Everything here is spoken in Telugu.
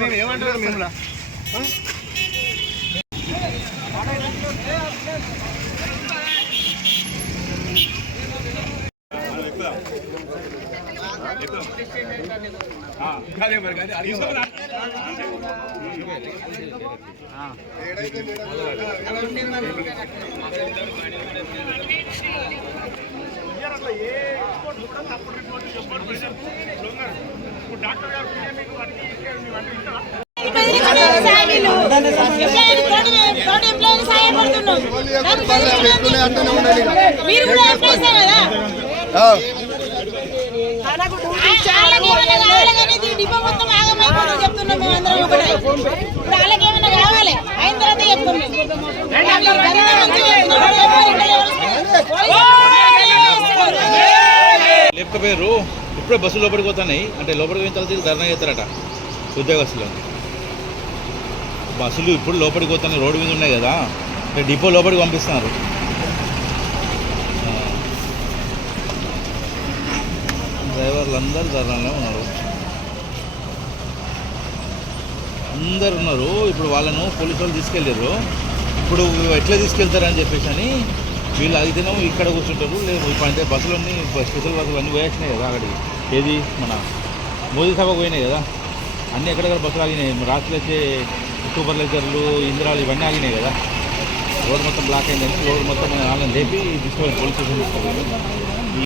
మేము ఏమంటారు మేము డాక్టర్ గారు లేకపోయారు ఇప్పుడే బస్సు లోపలికి పోతున్నాయి అంటే లోపలికి పోయిన తర్వాత ధర్నా చేస్తారట ఉద్యోగస్తులు. బస్సులు ఇప్పుడు లోపలికి పోతున్నాయి, రోడ్డు మీద ఉన్నాయి కదా, డిపో లోపలికి పంపిస్తున్నారు. డ్రైవర్లు అందరూ ధర్నాలో ఉన్నారు, అందరు ఉన్నారు. ఇప్పుడు వాళ్ళను పోలీసు వాళ్ళు తీసుకెళ్ళారు. ఇప్పుడు ఎట్లా తీసుకెళ్తారని చెప్పేసి అని వీళ్ళు అయితేనే ఇక్కడ కూర్చుంటారు. లేదు ఇప్పుడు అంటే బస్సులన్నీ స్పెషల్ బస్సులు అన్నీ పోయాచ్చినాయి కదా అక్కడికి. ఏది మన మోదీ సభకు పోయినాయి కదా, అన్నీ ఎక్కడెక్కడ బస్సులు ఆగినాయి. రాత్రులు అయితే సూపర్వైజర్లు, ఇందిరాలు ఇవన్నీ ఆగినాయి కదా. రోడ్డు మొత్తం బ్లాక్ అయిందని రోడ్డు మొత్తం వాళ్ళని లేపి తీసుకెళ్ళి పోలీస్ స్టేషన్ తీసుకెళ్ళారు.